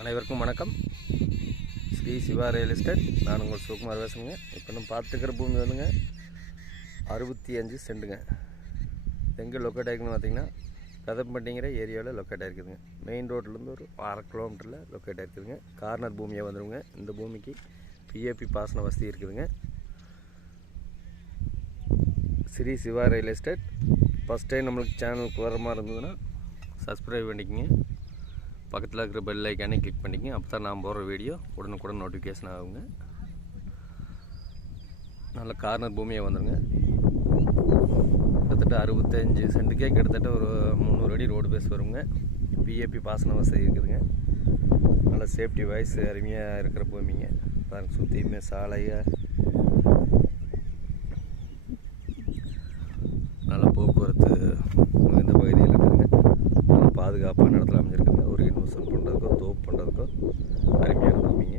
அனைவருக்கும் வணக்கம். Shri Siva real estate. நான் உங்கள் சுகுமார் பேசுகிறேங்க இப்போ நம்ம பார்த்துக்கிற பூமி வந்துங்க அறுபத்தி அஞ்சு சென்ட்டுங்க எங்கே லொக்கேட் ஆகிருக்குன்னு பார்த்தீங்கன்னா கதம்பட்டிங்கிற ஏரியாவில் லொக்கேட் ஆகிருக்குதுங்க மெயின் ரோட்லேருந்து ஒரு அரை கிலோமீட்டரில் லொக்கேட் ஆகிருக்குதுங்க கார்னர் பூமியாக வந்துடுங்க இந்த பூமிக்கு பிஏபி பாசன வசதி இருக்குதுங்க. Shri Siva real estate. First time நம்மளுக்கு சேனலுக்கு வர மாதிரி இருந்ததுன்னா சப்ஸ்கிரைப் பண்ணிக்கோங்க. பக்கத்தில் இருக்கிற பெல் ஐக்கானே கிளிக் பண்ணிக்கங்க. அப்போ தான் நான் போடுற வீடியோ உடனுக்குடன் நோட்டிஃபிகேஷன் ஆகுங்க. நல்ல கார்னர் பூமியாக வந்துடுங்க கிட்டத்தட்ட அறுபத்தஞ்சு சென்ட்டுக்கே கிட்டத்தட்ட ஒரு முந்நூறு அடி ரோடு பேஸ் வருங்க. பிஏபி பாசன வசதி இருக்குதுங்க. நல்ல சேஃப்டி வைஸ் அருமையாக இருக்கிற பூமிங்க. பாருங்கள் சுற்றியுமே சாலையை நல்ல போக்குவரத்து இந்த பகுதியில் இருக்குதுங்க நல்ல பாதுகாப்பான இடத்துல அமைஞ்சிருக்குங்க ஒரு இன்வெஸ்ட்மெண்ட் பண்ணுறதுக்கோ தோப்பு பண்ணுறதுக்கோ அருமையான பூமிங்க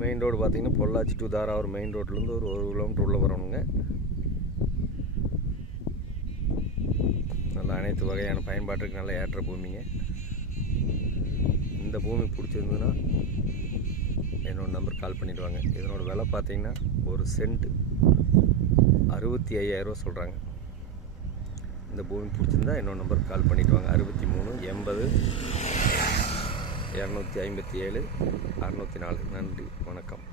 மெயின் ரோடு பார்த்தீங்கன்னா பொள்ளாச்சி டு தாராவூர் மெயின் ரோட்லேருந்து ஒரு ஒரு கிலோமீட்டர் உள்ளே வரணுங்க. நல்ல அனைத்து வகையான பயன்பாட்டுக்கு நல்ல ஏற்ற பூமிங்க. இந்த பூமி பிடிச்சிருந்ததுன்னா என்னோட நம்பர் கால் பண்ணிவிடுவாங்க இதனோட விலை பார்த்தீங்கன்னா ஒரு சென்ட் அறுபத்தி ஐயாயிரரூவா சொல்கிறாங்க இந்த பூமி பிடிச்சிருந்தா என்னோட நம்பருக்கு கால் பண்ணிட்டு வாங்க. அறுபத்தி மூணு எண்பது இரநூத்தி ஐம்பத்தி ஏழு அறநூற்றி நாலு. நன்றி வணக்கம்.